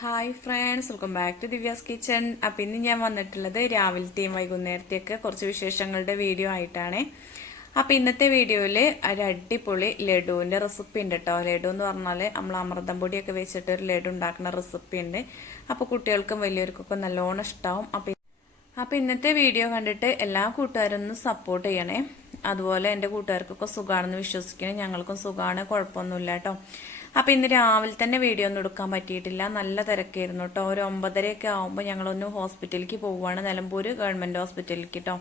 Hi friends welcome back to Divya's kitchen appam ഇന്ന് ഞാൻ വന്നിട്ടുള്ളത് രാവിലത്തെയും വൈകുന്നേരത്തെയൊക്കെ കുറച്ച് വിശേഷങ്ങളുടെ വീഡിയോ ആയിട്ടാണ്. അപ്പം ഇന്നത്തെ വീഡിയോയിൽ ഒരു അടിപൊളി ലഡുവിന്റെ റെസിപ്പി ഉണ്ട് കേട്ടോ ലഡു എന്ന് പറഞ്ഞാൽ നമ്മൾ അമൃതം പൊടിയൊക്കെ വെച്ചിട്ട് ഒരു ലഡു ഉണ്ടാക്കുന്ന റെസിപ്പി ഉണ്ട്. അപ്പോൾ കുട്ടികൾക്കും വലിയവർക്കൊക്കെ നല്ലോണം ഇഷ്ടമാവും അപ്പം അപ്പം ഇന്നത്തെ വീഡിയോ കണ്ടിട്ട് എല്ലാ കൂട്ടുകാരും ഒന്ന് സപ്പോർട്ട് ചെയ്യണേ. അതുപോലെ എന്റെ കൂട്ടുകാർക്കൊക്കെ സുഖമാണെന്ന് വിശ്വസിക്കണം. ഞങ്ങൾക്കും സുഖമാണ് കുഴപ്പമൊന്നുമില്ല കേട്ടോ അപ്പം ഇന്ന് രാവിലെ തന്നെ വീഡിയോ ഒന്നും എടുക്കാൻ പറ്റിയിട്ടില്ല. നല്ല തിരക്കായിരുന്നു കേട്ടോ ഒരു ഒമ്പതരയൊക്കെ ആകുമ്പോൾ ഞങ്ങളൊന്ന് ഹോസ്പിറ്റലിലേക്ക് പോവുകയാണ് നിലമ്പൂർ ഗവൺമെന്റ് ഹോസ്പിറ്റലിലേക്ക് കേട്ടോ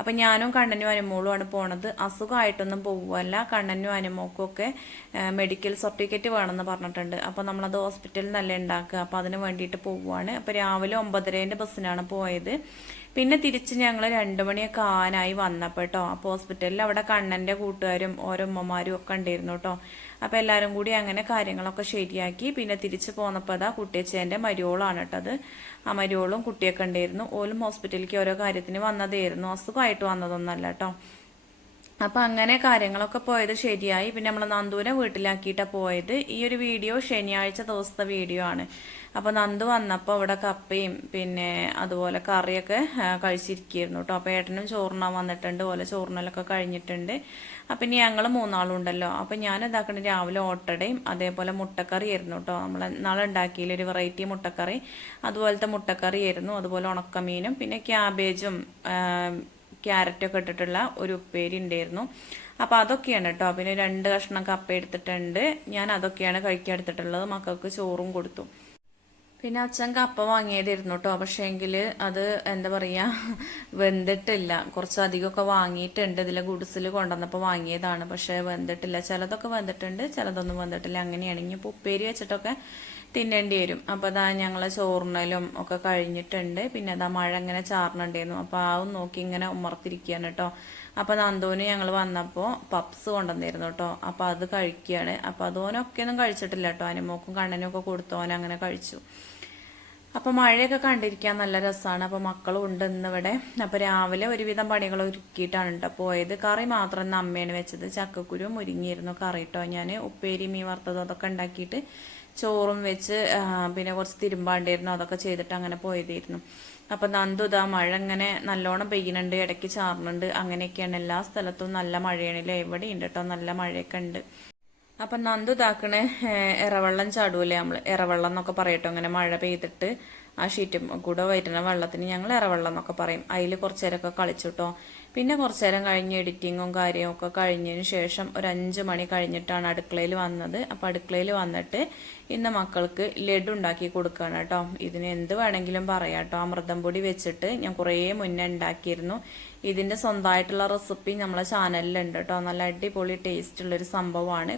അപ്പം ഞാനും കണ്ണനും അനുമോളുമാണ് പോണത്. അസുഖമായിട്ടൊന്നും പോവുകയല്ല. കണ്ണനും അനുമോക്കും ഒക്കെ മെഡിക്കൽ സർട്ടിഫിക്കറ്റ് വേണമെന്ന് പറഞ്ഞിട്ടുണ്ട്. അപ്പോൾ നമ്മളത് ഹോസ്പിറ്റലിൽ നല്ല ഉണ്ടാക്കുക. അപ്പോൾ അതിന് വേണ്ടിയിട്ട് പോവുകയാണ് അപ്പോൾ രാവിലെ ഒമ്പതരേന്റെ ബസ്സിനാണ് പോയത്. പിന്നെ തിരിച്ച് ഞങ്ങൾ രണ്ടു മണിയൊക്കെ ആനായി വന്നപ്പോൾ കേട്ടോ ഹോസ്പിറ്റലിൽ അവിടെ കണ്ണന്റെ കൂട്ടുകാരും ഓരോ ഉമ്മമാരും ഒക്കെ ഉണ്ടായിരുന്നു കേട്ടോ അപ്പോൾ എല്ലാവരും കൂടി അങ്ങനെ കാര്യങ്ങളൊക്കെ ശരിയാക്കി. പിന്നെ തിരിച്ച് പോന്നപ്പോൾ അതാ കുട്ടിയച്ചേന്റെ മരിയോളാണ് കേട്ടത് ആ മരിയോളും കുട്ടിയൊക്കെ ഉണ്ടായിരുന്നു. ഓലും ഹോസ്പിറ്റലിലേക്ക് ഓരോ കാര്യത്തിന് വന്നതായിരുന്നു. അസുഖമായിട്ട് വന്നതൊന്നല്ല കേട്ടോ അപ്പം അങ്ങനെ കാര്യങ്ങളൊക്കെ പോയത് ശരിയായി. പിന്നെ നമ്മൾ നന്ദുവിനെ വീട്ടിലാക്കിയിട്ടാണ് പോയത്. ഈ ഒരു വീഡിയോ ശനിയാഴ്ച ദിവസത്തെ വീഡിയോ ആണ്. അപ്പോൾ നന്ദു വന്നപ്പോൾ അവിടെ കപ്പയും പിന്നെ അതുപോലെ കറിയൊക്കെ കഴിച്ചിരിക്കുന്നു കേട്ടോ അപ്പോൾ ഏട്ടനും ചോറിനാൻ വന്നിട്ടുണ്ട്. പോലെ ചോറിനലൊക്കെ കഴിഞ്ഞിട്ടുണ്ട്. അപ്പം ഇനി ഞങ്ങൾ മൂന്നാളും ഉണ്ടല്ലോ. അപ്പം ഞാൻ ഇതാക്കണ രാവിലെ ഓട്ടടയും അതേപോലെ മുട്ടക്കറി ആയിരുന്നു കേട്ടോ നമ്മൾ നാളെ ഉണ്ടാക്കിയില്ല ഒരു വെറൈറ്റി മുട്ടക്കറി. അതുപോലത്തെ മുട്ടക്കറി ആയിരുന്നു അതുപോലെ ഉണക്കമീനും പിന്നെ ക്യാബേജും ക്യാരറ്റൊക്കെ ഇട്ടിട്ടുള്ള ഒരു ഉപ്പേരി ഉണ്ടായിരുന്നു. അപ്പോൾ അതൊക്കെയാണ് കേട്ടോ. പിന്നെ രണ്ട് കഷ്ണം കപ്പ എടുത്തിട്ടുണ്ട്. ഞാൻ അതൊക്കെയാണ് കഴിക്കാൻ എടുത്തിട്ടുള്ളത്. മക്കൾക്ക് ചോറും കൊടുത്തു. പിന്നെ അച്ഛൻ കപ്പ വാങ്ങിയതായിരുന്നു കേട്ടോ. പക്ഷേങ്കിൽ അത് എന്താ പറയുക വെന്തിട്ടില്ല. കുറച്ചധികമൊക്കെ വാങ്ങിയിട്ടുണ്ട്. ഇതിലെ ഗുഡ്സിൽ കൊണ്ടുവന്നപ്പോൾ വാങ്ങിയതാണ്. പക്ഷേ വെന്തിട്ടില്ല. ചിലതൊക്കെ വെന്തിട്ടുണ്ട് ചിലതൊന്നും വെന്തിട്ടില്ല. അങ്ങനെയാണ്. ഇനിയിപ്പോൾ ഉപ്പേരി വെച്ചിട്ടൊക്കെ തിന്നേണ്ടി വരും. അപ്പോൾ അതാ ഞങ്ങൾ ചോറിനലും ഒക്കെ കഴിഞ്ഞിട്ടുണ്ട്. പിന്നെ അതാ മഴ ഇങ്ങനെ ചാറിനുണ്ടായിരുന്നു അപ്പോൾ ആവും നോക്കി ഇങ്ങനെ ഉമർത്തിരിക്കുകയാണ് കേട്ടോ അപ്പോൾ നന്ദോന് ഞങ്ങൾ വന്നപ്പോൾ പപ്സ് കൊണ്ടുവന്നിരുന്നു കേട്ടോ അപ്പോൾ അത് കഴിക്കുകയാണ് അപ്പോൾ അതോനൊക്കെ ഒന്നും കഴിച്ചിട്ടില്ല കേട്ടോ അനുമോക്കും കണ്ണനും ഒക്കെ കൊടുത്തോനെ അങ്ങനെ കഴിച്ചു. അപ്പോൾ മഴയൊക്കെ കണ്ടിരിക്കാൻ നല്ല രസമാണ് അപ്പോൾ മക്കളും ഉണ്ട് ഇന്നിവിടെ അപ്പോൾ രാവിലെ ഒരുവിധം പണികൾ ഒരുക്കിയിട്ടാണ് കേട്ടോ പോയത്. കറി മാത്രം ഇന്ന് അമ്മയാണ് വെച്ചത്. ചക്കക്കുരു മുരിങ്ങിയിരുന്നു കറി കേട്ടോ ഞാൻ ഉപ്പേരി മീൻ വറുത്തതും അതൊക്കെ ഉണ്ടാക്കിയിട്ട് ചോറും വെച്ച് പിന്നെ കുറച്ച് തിരുമ്പാണ്ടായിരുന്നു. അതൊക്കെ ചെയ്തിട്ട് അങ്ങനെ പോയതായിരുന്നു. അപ്പൊ നന്ദു ഇതാ മഴ ഇങ്ങനെ നല്ലോണം പെയ്യുന്നുണ്ട് ഇടയ്ക്ക് ചാറുന്നുണ്ട്. അങ്ങനെയൊക്കെയാണ് എല്ലാ സ്ഥലത്തും നല്ല മഴയാണല്ലേ എവിടെ ഉണ്ട് കേട്ടോ നല്ല മഴയൊക്കെ ഉണ്ട്. അപ്പൊ നന്ദു ഇറവെള്ളം ചാടൂലേ നമ്മൾ ഇറവെള്ളം എന്നൊക്കെ പറയട്ടോ അങ്ങനെ മഴ പെയ്തിട്ട് ആ ഷീറ്റും കൂടെ വരുന്ന വെള്ളത്തിന് ഞങ്ങൾ ഇറവെള്ളം എന്നൊക്കെ പറയും. അതിൽ കുറച്ചു നേരമൊക്കെ കളിച്ചിട്ടോ. പിന്നെ കുറച്ചു നേരം കഴിഞ്ഞ് എഡിറ്റിങ്ങും കാര്യവും ഒക്കെ കഴിഞ്ഞതിന് ശേഷം ഒരു അഞ്ച് മണി കഴിഞ്ഞിട്ടാണ് അടുക്കളയിൽ വന്നത്. അപ്പം അടുക്കളയിൽ വന്നിട്ട് ഇന്ന് മക്കൾക്ക് ലഡു ഉണ്ടാക്കി കൊടുക്കുകയാണ് കേട്ടോ. ഇതിന് എന്ത് വേണമെങ്കിലും പറയാം കേട്ടോ. അമൃതം പൊടി വെച്ചിട്ട് ഞാൻ കുറേ മുന്നേ ഉണ്ടാക്കിയിരുന്നു. ഇതിന്റെ സ്വന്തമായിട്ടുള്ള റെസിപ്പി നമ്മളെ ചാനലിലുണ്ട് കേട്ടോ. നല്ല അടിപൊളി ടേസ്റ്റ് ഉള്ളൊരു സംഭവമാണ്.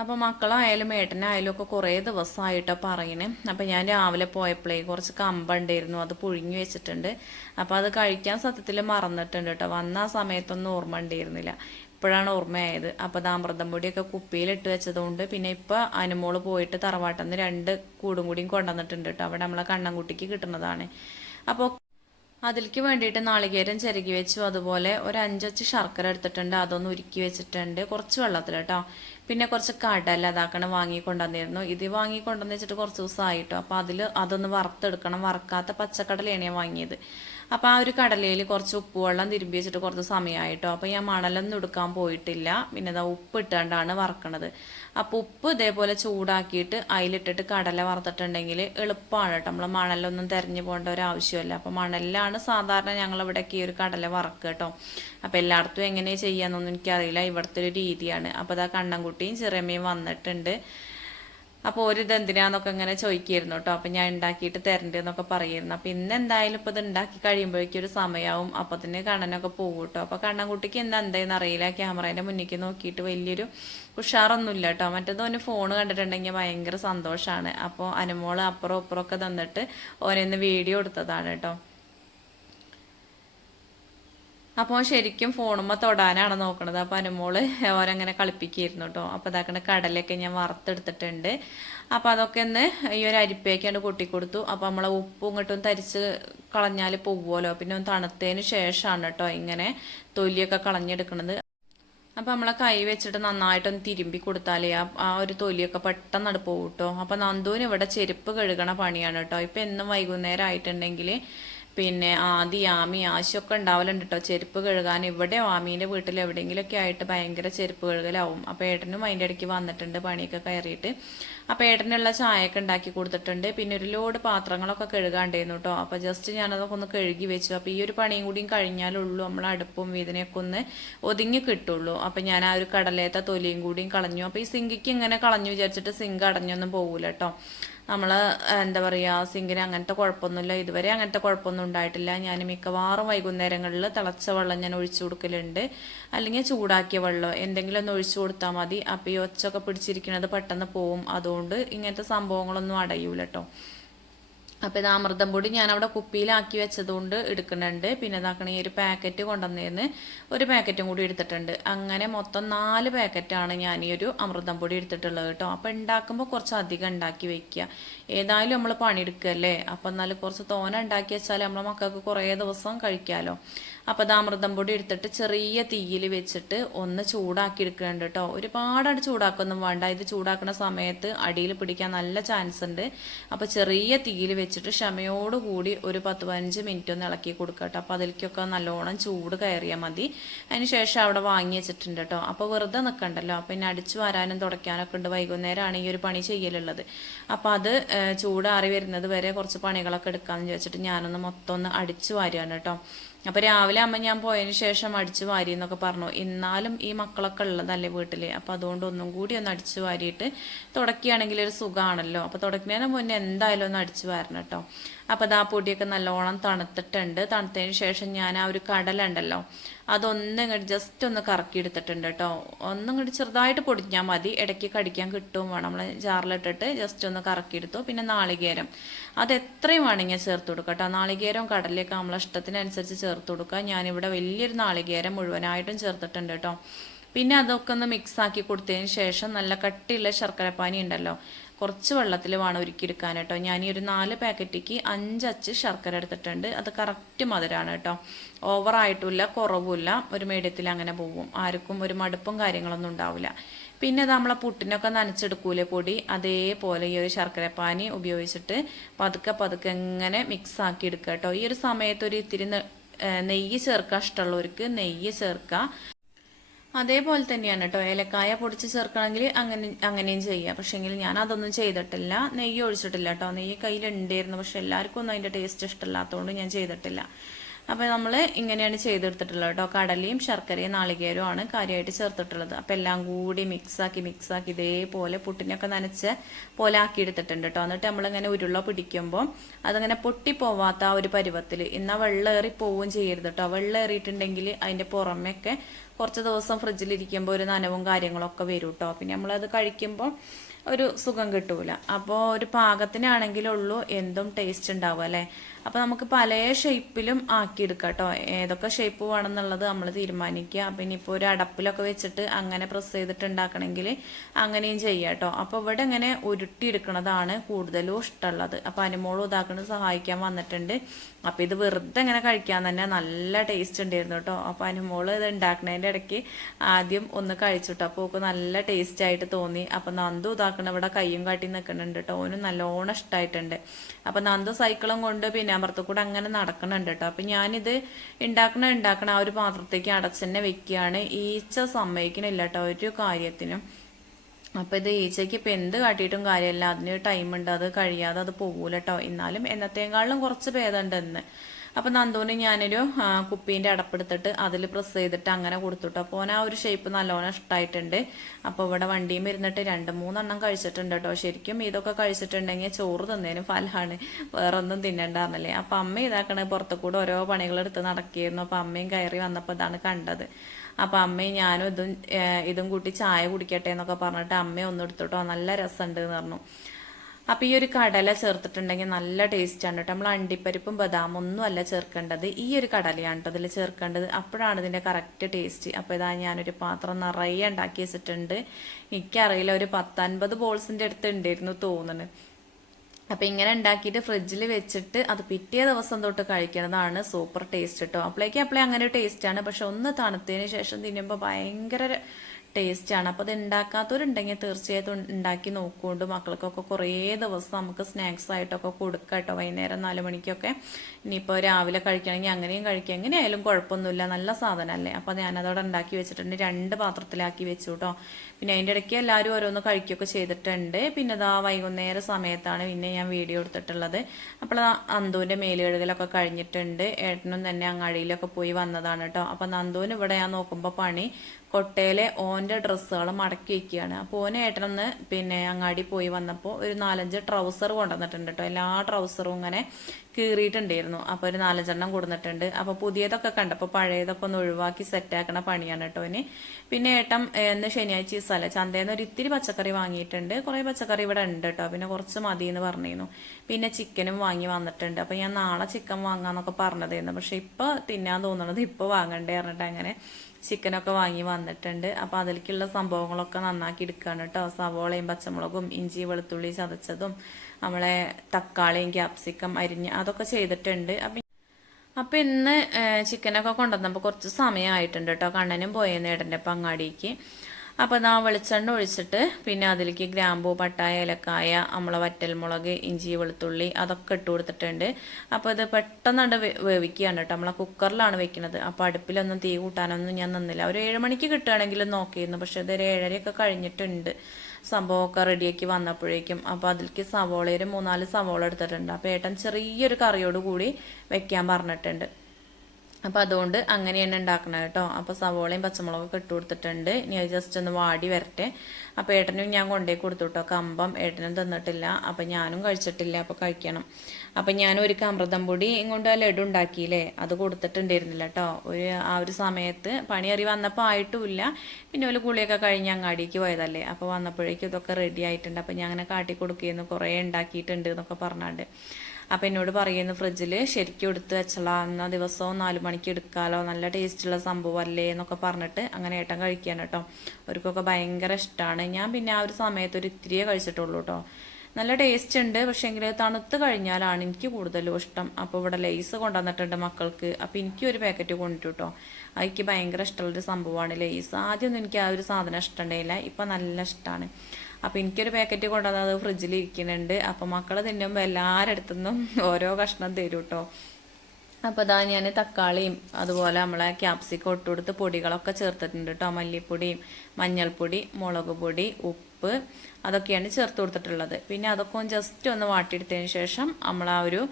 അപ്പോൾ മക്കളായാലും ഏട്ടനായാലും ഒക്കെ കുറേ ദിവസമായിട്ടാണ് പറയണേ. അപ്പോൾ ഞാൻ രാവിലെ പോയപ്പോഴേ കുറച്ച് കമ്പുണ്ടായിരുന്നു അത് പുഴുങ്ങി വെച്ചിട്ടുണ്ട്. അപ്പോൾ അത് കഴിക്കാൻ സത്യത്തിൽ മറന്നിട്ടുണ്ട് കേട്ടോ. വന്ന ആ സമയത്തൊന്നും ഓർമ്മ ഉണ്ടായിരുന്നില്ല. ഇപ്പോഴാണ് ഓർമ്മയായത്. അപ്പോൾ അമൃതം പൊടിയൊക്കെ കുപ്പിയിലിട്ട് വെച്ചതുകൊണ്ട് പിന്നെ ഇപ്പോൾ അനുമോൾ പോയിട്ട് തറവാട്ടിൽ രണ്ട് കൂടും കൂടിയും കൊണ്ടുവന്നിട്ടുണ്ട് കേട്ടോ. അവിടെ നമ്മളെ കണ്ണൻകുട്ടിക്ക് കിട്ടുന്നതാണ്. അപ്പോൾ അതിലേക്ക് വേണ്ടിയിട്ട് നാളികേരം ചിരകി വെച്ചു. അതുപോലെ ഒരു അഞ്ചച്ച് ശർക്കര എടുത്തിട്ടുണ്ട്. അതൊന്ന് ഉരുക്കി വെച്ചിട്ടുണ്ട്. കുറച്ച് വെള്ളത്തിൽ കേട്ടോ. പിന്നെ കുറച്ച് കടല അതാക്കണം വാങ്ങിക്കൊണ്ടുവന്നിരുന്നു. ഇത് വാങ്ങിക്കൊണ്ടുവന്ന് വെച്ചിട്ട് കുറച്ച് ദിവസമായിട്ടോ. അപ്പോൾ അതിൽ അതൊന്ന് വറുത്തെടുക്കണം. വറക്കാത്ത പച്ചക്കടലയാണ് ഞാൻ വാങ്ങിയത്. അപ്പോൾ ആ ഒരു കടലയിൽ കുറച്ച് ഉപ്പ് വെള്ളം തിരുമ്പി വെച്ചിട്ട് കുറച്ച് സമയമായിട്ടോ. അപ്പോൾ ഞാൻ മണലൊന്നും എടുക്കാൻ പോയിട്ടില്ല. പിന്നെ ഉപ്പ് ഇട്ടാണ്ടാണ് വറക്കണത്. അപ്പോൾ ഉപ്പ് ഇതേപോലെ ചൂടാക്കിയിട്ട് അതിലിട്ടിട്ട് കടല വറുത്തിട്ടുണ്ടെങ്കിൽ എളുപ്പമാണ് കേട്ടോ. നമ്മൾ മണലൊന്നും തെരഞ്ഞു പോകേണ്ട ഒരു ആവശ്യമല്ല. അപ്പോൾ മണലിലാണ് സാധാരണ ഞങ്ങൾ ഇവിടെയൊക്കെ ഈ ഒരു കടല വറക്കുക കേട്ടോ. അപ്പോൾ എല്ലായിടത്തും എങ്ങനെ ചെയ്യാന്നൊന്നും എനിക്കറിയില്ല. ഇവിടുത്തെ ഒരു രീതിയാണ്. അപ്പോൾ അതാ കണ്ണൻകുട്ടിയും ചെറിയമ്മയും വന്നിട്ടുണ്ട്. അപ്പോൾ ഒരു ഇതെന്തിനാന്നൊക്കെ ഇങ്ങനെ ചോദിക്കായിരുന്നു കേട്ടോ. അപ്പം ഞാൻ ഉണ്ടാക്കിയിട്ട് തരണ്ടേ എന്നൊക്കെ പറയായിരുന്നു അപ്പം ഇന്ന് എന്തായാലും ഇപ്പോൾ ഇത് ഉണ്ടാക്കി കഴിയുമ്പോഴേക്കും ഒരു സമയമാവും അപ്പോൾ തന്നെ കണ്ണനൊക്കെ പോകും കേട്ടോ. അപ്പോൾ കണ്ണൻകുട്ടിക്ക് എന്താ എന്തായെന്ന് അറിയില്ല. ക്യാമറേന്റെ മുന്നിലേക്ക് നോക്കിയിട്ട് വലിയൊരു ഉഷാറൊന്നുമില്ല കേട്ടോ. മറ്റേത് ഓന് ഫോൺ കണ്ടിട്ടുണ്ടെങ്കിൽ ഭയങ്കര സന്തോഷമാണ് അപ്പോൾ അനുമോൾ അപ്പുറം ഒക്കെ തന്നിട്ട് ഓനെന്ന് വീഡിയോ എടുത്തതാണ് കേട്ടോ. അപ്പോൾ ശരിക്കും ഫോണുമ്മ തൊടാനാണ് നോക്കണത്. അപ്പോൾ അനുമോൾ ഓരങ്ങനെ കളിപ്പിക്കായിരുന്നു കേട്ടോ അപ്പോൾ ഇതാക്കണ കടലൊക്കെ ഞാൻ വറുത്തെടുത്തിട്ടുണ്ട്. അപ്പോൾ അതൊക്കെ ഒന്ന് ഈ ഒരു അരിപ്പയൊക്കെയാണ് കൊട്ടിക്കൊടുത്തു അപ്പോൾ നമ്മളെ ഉപ്പും ഇങ്ങോട്ടും തരിച്ച് കളഞ്ഞാൽ പോകുമല്ലോ പിന്നെ ഒന്ന് തണുത്തതിന് ശേഷമാണ് കേട്ടോ ഇങ്ങനെ തൊലിയൊക്കെ കളഞ്ഞെടുക്കുന്നത് അപ്പോൾ നമ്മളെ കൈ വെച്ചിട്ട് നന്നായിട്ടൊന്ന് തിരുമ്പി കൊടുത്താലേ ആ ഒരു തൊലിയൊക്കെ പെട്ടെന്ന് അടുപ്പ് കേട്ടോ അപ്പം നന്ദുവിന് ഇവിടെ ചെരുപ്പ് കഴുകണ പണിയാണ് കേട്ടോ ഇപ്പം എന്നും വൈകുന്നേരം ആയിട്ടുണ്ടെങ്കിൽ പിന്നെ ആദി ആമി ആശയൊക്കെ ഉണ്ടാവലുണ്ട് കേട്ടോ ചെരുപ്പ് കഴുകാൻ ഇവിടെ ആമീന്റെ വീട്ടിൽ എവിടെയെങ്കിലുമൊക്കെ ആയിട്ട് ഭയങ്കര ചെരുപ്പ് കഴുകലാവും. അപ്പോൾ ഏട്ടനും അതിന്റെ ഇടയ്ക്ക് വന്നിട്ടുണ്ട് പണിയൊക്കെ കയറിയിട്ട്. അപ്പോൾ ഏട്ടനുള്ള ചായയൊക്കെ ഉണ്ടാക്കി കൊടുത്തിട്ടുണ്ട്. പിന്നെ ഒരു ലോഡ് പാത്രങ്ങളൊക്കെ കഴുകാണ്ടായിരുന്നു കേട്ടോ അപ്പോൾ ജസ്റ്റ് ഞാനതൊക്കെ ഒന്ന് കഴുകി വെച്ചു. അപ്പോൾ ഈ ഒരു പണിയും കൂടിയും കഴിഞ്ഞാലുള്ളൂ നമ്മൾ അടുപ്പും ഇതിനെയൊക്കെ ഒന്ന് ഒതുങ്ങി കിട്ടുള്ളൂ. അപ്പോൾ ഞാൻ ആ ഒരു കടലേത്ത തൊലിയും കൂടിയും കളഞ്ഞു. അപ്പോൾ ഈ സിങ്കിക്ക് ഇങ്ങനെ കളഞ്ഞു വിചാരിച്ചിട്ട് സിങ്ക് അടഞ്ഞൊന്നും പോകൂല കേട്ടോ നമ്മൾ എന്താ പറയുക സിങ്കിന് അങ്ങനത്തെ കുഴപ്പമൊന്നുമില്ല. ഇതുവരെ അങ്ങനത്തെ കുഴപ്പമൊന്നും ഉണ്ടായിട്ടില്ല. ഞാൻ മിക്കവാറും വൈകുന്നേരങ്ങളിൽ തിളച്ച വെള്ളം ഞാൻ ഒഴിച്ചു കൊടുക്കലുണ്ട്. അല്ലെങ്കിൽ ചൂടാക്കിയ വെള്ളം എന്തെങ്കിലും ഒന്ന് ഒഴിച്ചു കൊടുത്താൽ മതി. അപ്പോൾ ഈ ഒച്ചൊക്കെ പിടിച്ചിരിക്കുന്നത് പെട്ടെന്ന് പോവും. അതുകൊണ്ട് ഇങ്ങനത്തെ സംഭവങ്ങളൊന്നും അടയൂല കേട്ടോ അപ്പോൾ ഇത് അമൃതം പൊടി ഞാൻ അവിടെ കുപ്പിയിലാക്കി വെച്ചതുകൊണ്ട് എടുക്കുന്നുണ്ട്. പിന്നെ ഇതാക്കണ ഈ ഒരു പാക്കറ്റ് കൊണ്ടുവന്നിരുന്ന് ഒരു പാക്കറ്റും കൂടി എടുത്തിട്ടുണ്ട്. അങ്ങനെ മൊത്തം നാല് പാക്കറ്റാണ് ഞാൻ ഈ ഒരു അമൃതം പൊടി എടുത്തിട്ടുള്ളത് കേട്ടോ. അപ്പോൾ ഉണ്ടാക്കുമ്പോൾ കുറച്ച് അധികം ഉണ്ടാക്കി വയ്ക്കുക ഏതായാലും നമ്മൾ പണിയെടുക്കല്ലേ? അപ്പോൾ എന്നാലും കുറച്ച് തോന ഉണ്ടാക്കി വെച്ചാൽ നമ്മളെ മക്കൾക്ക് കുറേ ദിവസം കഴിക്കാമല്ലോ അപ്പോൾ അത് അമൃതം പൊടി എടുത്തിട്ട് ചെറിയ തീയിൽ വെച്ചിട്ട് ഒന്ന് ചൂടാക്കി എടുക്കുന്നുണ്ട് കേട്ടോ. ഒരുപാട് ചൂടാക്കൊന്നും വേണ്ട. ഇത് ചൂടാക്കുന്ന സമയത്ത് അടിയിൽ പിടിക്കാൻ നല്ല ചാൻസ് ഉണ്ട്. അപ്പോൾ ചെറിയ തീയിൽ വെച്ചിട്ട് ക്ഷമയോടുകൂടി ഒരു പത്ത് പതിനഞ്ച് മിനിറ്റ് ഒന്ന് ഇളക്കി കൊടുക്കുക കേട്ടോ. അപ്പോൾ അതിലേക്കൊക്കെ നല്ലോണം ചൂട് കയറിയാൽ മതി. അതിന് ശേഷം അവിടെ വാങ്ങി വെച്ചിട്ടുണ്ട് കേട്ടോ. അപ്പോൾ വെറുതെ നിൽക്കണ്ടല്ലോ. പിന്നെ അടിച്ചു വരാനും തുടയ്ക്കാനൊക്കെ ഉണ്ട്. വൈകുന്നേരമാണ് ഈ ഒരു പണി ചെയ്യലുള്ളത്. അപ്പോൾ അത് ചൂടാറി വരുന്നത് വരെ കുറച്ച് പണികളൊക്കെ എടുക്കാമെന്ന് ചോദിച്ചിട്ട് ഞാനൊന്ന് മൊത്തം ഒന്ന് അടിച്ചു വാരുകയാണ് കേട്ടോ. അപ്പോൾ രാവിലെ അമ്മ ഞാൻ പോയതിന് ശേഷം അടിച്ചു വാരി എന്നൊക്കെ പറഞ്ഞു. എന്നാലും ഈ മക്കളൊക്കെ ഉള്ളതല്ലേ വീട്ടിൽ അപ്പോൾ അതുകൊണ്ട് ഒന്നും കൂടി ഒന്ന് അടിച്ചു വാരിയിട്ട് തുടക്കുകയാണെങ്കിൽ ഒരു സുഖമാണല്ലോ അപ്പോൾ തുടക്കുന്നതിന് മുന്നേ എന്തായാലും ഒന്ന് അടിച്ചു വാരണം കേട്ടോ. അപ്പോൾ ആ പൊടിയൊക്കെ നല്ലോണം തണുത്തിട്ടുണ്ട്. തണുത്തതിന് ശേഷം ഞാൻ ആ ഒരു കടലുണ്ടല്ലോ അതൊന്നും ഇങ്ങോട്ട് ജസ്റ്റ് ഒന്ന് കറക്കി എടുത്തിട്ടുണ്ട് കേട്ടോ. ഒന്നും ഇങ്ങോട്ട് ചെറുതായിട്ട് പൊടിഞ്ഞാൽ മതി. ഇടയ്ക്ക് കടിക്കാൻ കിട്ടും വേണം. നമ്മൾ ജാറിലിട്ടിട്ട് ജസ്റ്റ് ഒന്ന് കറക്കി കറക്കിയെടുത്തു. പിന്നെ നാളികേരം. അത് എത്രയും വേണമെങ്കിൽ ചേർത്ത് കൊടുക്കുക കേട്ടോ. നാളികേരവും കടലിലേക്ക് നമ്മളെ ഇഷ്ടത്തിനനുസരിച്ച് ചേർത്ത് കൊടുക്കുക ഞാനിവിടെ വലിയൊരു നാളികേരം മുഴുവനായിട്ടും ചേർത്തിട്ടുണ്ട് കേട്ടോ. പിന്നെ അതൊക്കെ ഒന്ന് മിക്സ് ആക്കി കൊടുത്തതിന് ശേഷം നല്ല കട്ടിയുള്ള ശർക്കരപ്പാനി ഉണ്ടല്ലോ കുറച്ച് വെള്ളത്തിൽ വേണം ഉരുക്കിയെടുക്കാൻ കേട്ടോ ഞാൻ ഈ ഒരു നാല് പാക്കറ്റിക്ക് അഞ്ചച്ച് ശർക്കര എടുത്തിട്ടുണ്ട്. അത് കറക്റ്റ് മധുരമാണ് കേട്ടോ. ഓവറായിട്ടുമില്ല കുറവുമില്ല. ഒരു മീഡിയത്തിൽ അങ്ങനെ പോകും ആർക്കും ഒരു മടുപ്പും കാര്യങ്ങളൊന്നും ഉണ്ടാവില്ല. പിന്നെ അത് നമ്മളെ പുട്ടിനൊക്കെ നനച്ചെടുക്കൂലേ പൊടി? അതേപോലെ ഈ ഒരു ശർക്കരപ്പാനി ഉപയോഗിച്ചിട്ട് പതുക്കെ പതുക്കെ ഇങ്ങനെ മിക്സ് ആക്കി എടുക്കുക കേട്ടോ. ഈ ഒരു സമയത്ത് ഒരു ഇത്തിരി നെയ്യ് ചേർക്കുക ഇഷ്ടമുള്ളവർക്ക്. നെയ്യ് ചേർക്കുക. അതേപോലെ തന്നെയാണ് കേട്ടോ ഏലക്കായ പൊടിച്ച് ചേർക്കണമെങ്കിൽ അങ്ങനെ അങ്ങനെയും ചെയ്യാം. പക്ഷേങ്കിൽ ഞാൻ അതൊന്നും ചെയ്തിട്ടില്ല. നെയ്യ് ഒഴിച്ചിട്ടില്ല കേട്ടോ നെയ്യ് കയ്യിലുണ്ടായിരുന്നു. പക്ഷെ എല്ലാവർക്കും ഒന്നും അതിന്റെ ടേസ്റ്റ് ഇഷ്ടമില്ലാത്തതുകൊണ്ട് ഞാൻ ചെയ്തിട്ടില്ല. അപ്പോൾ നമ്മൾ ഇങ്ങനെയാണ് ചെയ്തെടുത്തിട്ടുള്ളത് കേട്ടോ. കടലയും ശർക്കരയും നാളികേരവും ആണ് കാര്യമായിട്ട് ചേർത്തിട്ടുള്ളത്. അപ്പോൾ എല്ലാം കൂടി മിക്സാക്കി മിക്സാക്കി ഇതേപോലെ പുട്ടിനൊക്കെ നനച്ച പോലെ ആക്കി എടുത്തിട്ടുണ്ട് കേട്ടോ. എന്നിട്ട് നമ്മളിങ്ങനെ ഉരുള പിടിക്കുമ്പോൾ അതങ്ങനെ പൊട്ടിപ്പോവാത്ത ആ ഒരു പരുവത്തിൽ എന്നാൽ വെള്ളമേറി പോവുകയും ചെയ്യരുത് കേട്ടോ. വെള്ളമേറിയിട്ടുണ്ടെങ്കിൽ അതിന്റെ പുറമേക്കെ കുറച്ച് ദിവസം ഫ്രിഡ്ജിലിരിക്കുമ്പോൾ ഒരു നനവും കാര്യങ്ങളൊക്കെ വരും കേട്ടോ. പിന്നെ നമ്മളത് കഴിക്കുമ്പോൾ ഒരു സുഖം കിട്ടൂല. അപ്പോൾ ഒരു പാകത്തിനാണെങ്കിലുള്ളൂ എന്തും ടേസ്റ്റ് ഉണ്ടാവും അല്ലേ? അപ്പോൾ നമുക്ക് പല ഷേപ്പിലും ആക്കിയെടുക്കാം കേട്ടോ ഏതൊക്കെ ഷേപ്പ് വേണമെന്നുള്ളത് നമ്മൾ തീരുമാനിക്കുക. അപ്പം ഇനിയിപ്പോൾ ഒരു അടപ്പിലൊക്കെ വെച്ചിട്ട് അങ്ങനെ പ്രസ് ചെയ്തിട്ടുണ്ടാക്കണമെങ്കിൽ അങ്ങനെയും ചെയ്യാം കേട്ടോ അപ്പോൾ ഇവിടെ ഇങ്ങനെ ഉരുട്ടിയെടുക്കണതാണ് കൂടുതലും ഇഷ്ടമുള്ളത്. അപ്പോൾ അനുമോളും ഇതാക്കുന്നത് സഹായിക്കാൻ വന്നിട്ടുണ്ട്. അപ്പോൾ ഇത് വെറുതെ ഇങ്ങനെ കഴിക്കാൻ തന്നെ നല്ല ടേസ്റ്റ് ഉണ്ടായിരുന്നു കേട്ടോ. അപ്പോൾ അനുമോൾ ഇത് ഉണ്ടാക്കുന്നതിന്റെ ഇടയ്ക്ക് ആദ്യം ഒന്ന് കഴിച്ചിട്ടോ. അപ്പോൾ ഒക്കെ നല്ല ടേസ്റ്റ് ആയിട്ട് തോന്നി. അപ്പോൾ നന്ദു ഇതാക്കണ ഇവിടെ കയ്യും കാട്ടി നിൽക്കുന്നുണ്ട് കേട്ടോ. ഓനും നല്ലോണം ഇഷ്ടമായിട്ടുണ്ട്. അപ്പോൾ നന്ദു സൈക്കിളും കൊണ്ട് പിന്നെ അപ്പുറത്ത് കൂടെ അങ്ങനെ നടക്കണുണ്ട് കേട്ടോ അപ്പം ഞാനിത് ഉണ്ടാക്കണ ഉണ്ടാക്കണ ആ ഒരു പാത്രത്തേക്ക് അടച്ചെന്നെ വെക്കുകയാണ്. ഈച്ച സമ്മതിക്കണില്ല കേട്ടോ ഒരു കാര്യത്തിനും. അപ്പം ഇത് ഈച്ചയ്ക്ക് ഇപ്പം എന്ത് കാട്ടിയിട്ടും കാര്യമില്ല. അതിന് ടൈം ഉണ്ട് അത് കഴിയാതെ അത് പോകൂല കേട്ടോ എന്നാലും എന്നത്തേക്കാളും കുറച്ച് ഭേദമുണ്ട് എന്ന് അപ്പം നന്ദുവിന് ഞാനൊരു കുപ്പീന്റെ അടപ്പെടുത്തിട്ട് അതിൽ പ്രസ് ചെയ്തിട്ട് അങ്ങനെ കൊടുത്തുട്ടോ. അപ്പോൾ ആ ഒരു ഷേപ്പ് നല്ലോണം ഇഷ്ടമായിട്ടുണ്ട് അപ്പോൾ ഇവിടെ വണ്ടിയും ഇരുന്നിട്ട് രണ്ട് മൂന്നെണ്ണം കഴിച്ചിട്ടുണ്ട് കേട്ടോ. ശരിക്കും ഇതൊക്കെ കഴിച്ചിട്ടുണ്ടെങ്കിൽ ചോറ് തിന്നേനും ഫലമാണ് വേറെ ഒന്നും തിന്നണ്ടാന്നല്ലേ അപ്പം അമ്മ ഇതാക്കണ പുറത്തു കൂടെ ഓരോ പണികളെടുത്ത് നടക്കിയിരുന്നു. അപ്പം അമ്മയും കയറി വന്നപ്പോൾ ഇതാണ് കണ്ടത്. അപ്പം അമ്മയും ഞാനും ഇതും ഇതും കൂട്ടി ചായ കുടിക്കട്ടെ എന്നൊക്കെ പറഞ്ഞിട്ട് അമ്മയും ഒന്നും എടുത്തിട്ടോ നല്ല രസമുണ്ട് എന്ന് പറഞ്ഞു. അപ്പം ഈ ഒരു കടല ചേർത്തിട്ടുണ്ടെങ്കിൽ നല്ല ടേസ്റ്റാണ് കേട്ടോ നമ്മൾ അണ്ടിപ്പരിപ്പും ബദാമും ഒന്നും അല്ല ചേർക്കേണ്ടത്. ഈ ഒരു കടലയാണ് കേട്ടോ ഇതിൽ ചേർക്കേണ്ടത്. അപ്പോഴാണ് ഇതിന്റെ കറക്റ്റ് ടേസ്റ്റ് അപ്പോൾ ഇതാ ഞാനൊരു പാത്രം നിറയെ ഉണ്ടാക്കി വെച്ചിട്ടുണ്ട്. എനിക്കറിയില്ല ഒരു പത്തൻപത് ബോൾസിന്റെ അടുത്ത് ഉണ്ടായിരുന്നു തോന്നുന്നു അപ്പം ഇങ്ങനെ ഉണ്ടാക്കിയിട്ട് ഫ്രിഡ്ജിൽ വെച്ചിട്ട് അത് പിറ്റേ ദിവസം തൊട്ട് കഴിക്കുന്നതാണ് സൂപ്പർ ടേസ്റ്റ് കേട്ടോ അപ്പോഴേക്ക് അപ്പോഴേ അങ്ങനെ ഒരു ടേസ്റ്റാണ് പക്ഷെ ഒന്ന് തണുത്തതിന് ശേഷം തിന്നുമ്പോൾ ഭയങ്കര ടേസ്റ്റാണ് അപ്പോൾ അത് ഉണ്ടാക്കാത്തവരുണ്ടെങ്കിൽ തീർച്ചയായിട്ടും ഉണ്ടാക്കി നോക്കുകൊണ്ട് മക്കൾക്കൊക്കെ കുറേ ദിവസം നമുക്ക് സ്നാക്സ് ആയിട്ടൊക്കെ കൊടുക്കാം കേട്ടോ വൈകുന്നേരം നാല് മണിക്കൊക്കെ. ഇനിയിപ്പോൾ രാവിലെ കഴിക്കണമെങ്കിൽ അങ്ങനെയും കഴിക്കാം. എങ്ങനെയായാലും കുഴപ്പമൊന്നുമില്ല. നല്ല സാധനമല്ലേ? അപ്പോൾ ഞാനതോടെ ഉണ്ടാക്കി വെച്ചിട്ടുണ്ട്. രണ്ട് പാത്രത്തിലാക്കി വെച്ചു കേട്ടോ പിന്നെ അതിന്റെ ഇടയ്ക്ക് എല്ലാവരും ഓരോന്ന് കഴിക്കുകയൊക്കെ ചെയ്തിട്ടുണ്ട്. പിന്നെ ഇതാ വൈകുന്നേര സമയത്താണ് പിന്നെ ഞാൻ വീഡിയോ എടുത്തിട്ടുള്ളത്. അപ്പോൾ അന്തുവിന്റെ മേലുകഴുകലൊക്കെ കഴിഞ്ഞിട്ടുണ്ട്. ഏട്ടനും തന്നെ അങ്ങാടിയിലൊക്കെ പോയി വന്നതാണ് കേട്ടോ. അപ്പോൾ നന്ദുവിന് ഇവിടെ ഞാൻ നോക്കുമ്പോൾ പണി കൊട്ടയിലെ ഓന്റെ ഡ്രസ്സുകൾ മടക്കി വെക്കുകയാണ് അപ്പോൾ ഓന് ഏട്ടനൊന്ന് പിന്നെ അങ്ങാടി പോയി വന്നപ്പോൾ ഒരു നാലഞ്ച് ട്രൗസർ കൊണ്ടുവന്നിട്ടുണ്ട് കേട്ടോ എല്ലാ ട്രൗസറും ഇങ്ങനെ കീറിയിട്ടുണ്ടായിരുന്നു. അപ്പോൾ ഒരു നാലഞ്ചെണ്ണം കൊടുത്തിട്ടുണ്ട് അപ്പോൾ പുതിയതൊക്കെ കണ്ടപ്പോൾ പഴയതൊക്കെ ഒന്ന് ഒഴിവാക്കി സെറ്റാക്കണ പണിയാണ് കേട്ടോ ഇനി പിന്നെ ഏട്ടം ഇന്ന് ശനിയാഴ്ച ദിവസമല്ല ചന്തയിൽ ഒരു ഇത്തിരി പച്ചക്കറി വാങ്ങിയിട്ടുണ്ട്. കുറേ പച്ചക്കറി ഇവിടെ ഉണ്ട് കേട്ടോ പിന്നെ കുറച്ച് മതി എന്ന് പറഞ്ഞിരുന്നു. പിന്നെ ചിക്കനും വാങ്ങി വന്നിട്ടുണ്ട്. അപ്പോൾ ഞാൻ നാളെ ചിക്കൻ വാങ്ങാന്നൊക്കെ പറഞ്ഞതായിരുന്നു. പക്ഷെ ഇപ്പോൾ തിന്നാൻ തോന്നണത് ഇപ്പോൾ വാങ്ങണ്ടേ പറഞ്ഞിട്ട് അങ്ങനെ ചിക്കനൊക്കെ വാങ്ങി വന്നിട്ടുണ്ട്. അപ്പോൾ അതിലേക്കുള്ള സംഭവങ്ങളൊക്കെ നന്നാക്കി എടുക്കുകയാണ് കേട്ടോ സവോളയും പച്ചമുളകും ഇഞ്ചി വെളുത്തുള്ളി ചതച്ചതും നമ്മളെ തക്കാളിയും ക്യാപ്സിക്കം അരിഞ്ഞ് അതൊക്കെ ചെയ്തിട്ടുണ്ട്. അപ്പം അപ്പം ഇന്ന് ചിക്കനൊക്കെ കൊണ്ടുവന്നപ്പോൾ കുറച്ച് സമയമായിട്ടുണ്ട് കേട്ടോ കണ്ണനും പോയെന്ന് ഏട്ടന്റെ പങ്ങാടിക്ക് അപ്പോൾ നാ വെളിച്ചെണ്ണ ഒഴിച്ചിട്ട് പിന്നെ അതിലേക്ക് ഗ്രാമ്പൂ പട്ടായ ഏലക്കായ നമ്മളെ വറ്റൽമുളക് ഇഞ്ചി വെളുത്തുള്ളി അതൊക്കെ ഇട്ട് കൊടുത്തിട്ടുണ്ട്. അപ്പോൾ ഇത് പെട്ടെന്നുണ്ട് വേവിക്കുകയാണ് കേട്ടോ. നമ്മളെ കുക്കറിലാണ് വെക്കുന്നത് അപ്പോൾ അടുപ്പിലൊന്നും തീ കൂട്ടാനൊന്നും ഞാൻ നിന്നില്ല. ഒരു ഏഴ് മണിക്ക് കിട്ടുകയാണെങ്കിലും നോക്കിയിരുന്നു. പക്ഷേ ഇതൊരു ഏഴരയൊക്കെ കഴിഞ്ഞിട്ടുണ്ട്. സംഭവമൊക്കെ റെഡിയാക്കി വന്നപ്പോഴേക്കും. അപ്പോൾ അതിലേക്ക് സവോളയിൽ മൂന്നാൽ സവോള എടുത്തിട്ടുണ്ട്. അപ്പോൾ ഏട്ടൻ ചെറിയൊരു കറിയോട് കൂടി വെക്കാൻ പറഞ്ഞിട്ടുണ്ട്. അപ്പോൾ അതുകൊണ്ട് അങ്ങനെയാണ് ഉണ്ടാക്കണത് കേട്ടോ. അപ്പോൾ സവോളയും പച്ചമുളകൊക്കെ ഇട്ട് കൊടുത്തിട്ടുണ്ട്. ഇനി അത് ജസ്റ്റ് ഒന്ന് വാടി വരട്ടെ. അപ്പോൾ ഏട്ടനും ഞാൻ കൊണ്ടേ കൊടുത്തു കേട്ടോ. കമ്പം ഏട്ടനും തന്നിട്ടില്ല. അപ്പോൾ ഞാനും കഴിച്ചിട്ടില്ല. അപ്പോൾ കഴിക്കണം. അപ്പോൾ ഞാൻ ഒരു അമൃതം പൊടി ഇങ്ങോട്ട് ലഡു ഉണ്ടാക്കിയില്ലേ? അത് കൊടുത്തിട്ടുണ്ടായിരുന്നില്ല കേട്ടോ. ഒരു ആ ഒരു സമയത്ത് പണി പണിയറി വന്നപ്പോൾ ആയിട്ടുമില്ല. പിന്നെ ഒരു കുളിയൊക്കെ കഴിഞ്ഞ് അങ്ങാടിക്ക് പോയതല്ലേ. അപ്പോൾ വന്നപ്പോഴേക്കും ഇതൊക്കെ റെഡി ആയിട്ടുണ്ട്. അപ്പൊ ഞാൻ അങ്ങനെ കാട്ടി കൊടുക്കുകയെന്ന് കുറേ ഉണ്ടാക്കിയിട്ടുണ്ട് എന്നൊക്കെ പറഞ്ഞാണ്ട്. അപ്പം എന്നോട് പറയുന്നു ഫ്രിഡ്ജിൽ ശരിക്കും എടുത്ത് വെച്ചോളാം. എന്ന ദിവസവും നാല് മണിക്ക് എടുക്കാലോ. നല്ല ടേസ്റ്റുള്ള സംഭവമല്ലേ എന്നൊക്കെ പറഞ്ഞിട്ട് അങ്ങനെ ഏട്ടൻ കഴിക്കാൻ കേട്ടോ. അവർക്കൊക്കെ ഭയങ്കര ഇഷ്ടമാണ് ഞാൻ പിന്നെ ആ ഒരു സമയത്ത് ഒരു ഇത്തിരിയേ കഴിച്ചിട്ടുള്ളൂ കേട്ടോ. നല്ല ടേസ്റ്റ് ഉണ്ട്. പക്ഷേങ്കിൽ തണുത്ത് കഴിഞ്ഞാലാണ് എനിക്ക് കൂടുതലും ഇഷ്ടം. അപ്പോൾ ഇവിടെ ലേസ് കൊണ്ടുവന്നിട്ടുണ്ട് മക്കൾക്ക്. അപ്പോൾ എനിക്ക് ഒരു പാക്കറ്റ് കൊണ്ടിട്ടു എനിക്ക് ഭയങ്കര ഇഷ്ടമുള്ളൊരു സംഭവമാണ് ലേസ്. ആദ്യമൊന്നും എനിക്ക് ആ ഒരു സാധനം ഇഷ്ടമുണ്ടായില്ല ഇപ്പം നല്ല ഇഷ്ടമാണ് അപ്പോൾ എനിക്കൊരു പാക്കറ്റ് കൊണ്ടുവന്നത് ഫ്രിഡ്ജിൽ ഇരിക്കുന്നുണ്ട്. അപ്പോൾ മക്കൾ തിന്നുമ്പോൾ എല്ലാവരുടെ അടുത്തുനിന്നും ഓരോ കഷ്ണം തരും കേട്ടോ അപ്പോൾ ഇതാ ഞാൻ തക്കാളിയും അതുപോലെ നമ്മളെ ക്യാപ്സിക്കം ഇട്ട് പൊടികളൊക്കെ ചേർത്തിട്ടുണ്ട് കേട്ടോ മല്ലിപ്പൊടിയും മഞ്ഞൾപ്പൊടി മുളക് പൊടി ഉപ്പ് അതൊക്കെയാണ് ചേർത്ത് കൊടുത്തിട്ടുള്ളത്. പിന്നെ അതൊക്കെ ഒന്ന് ജസ്റ്റ് ഒന്ന് വാട്ടിയെടുത്തതിന് ശേഷം നമ്മൾ ആ ഒരു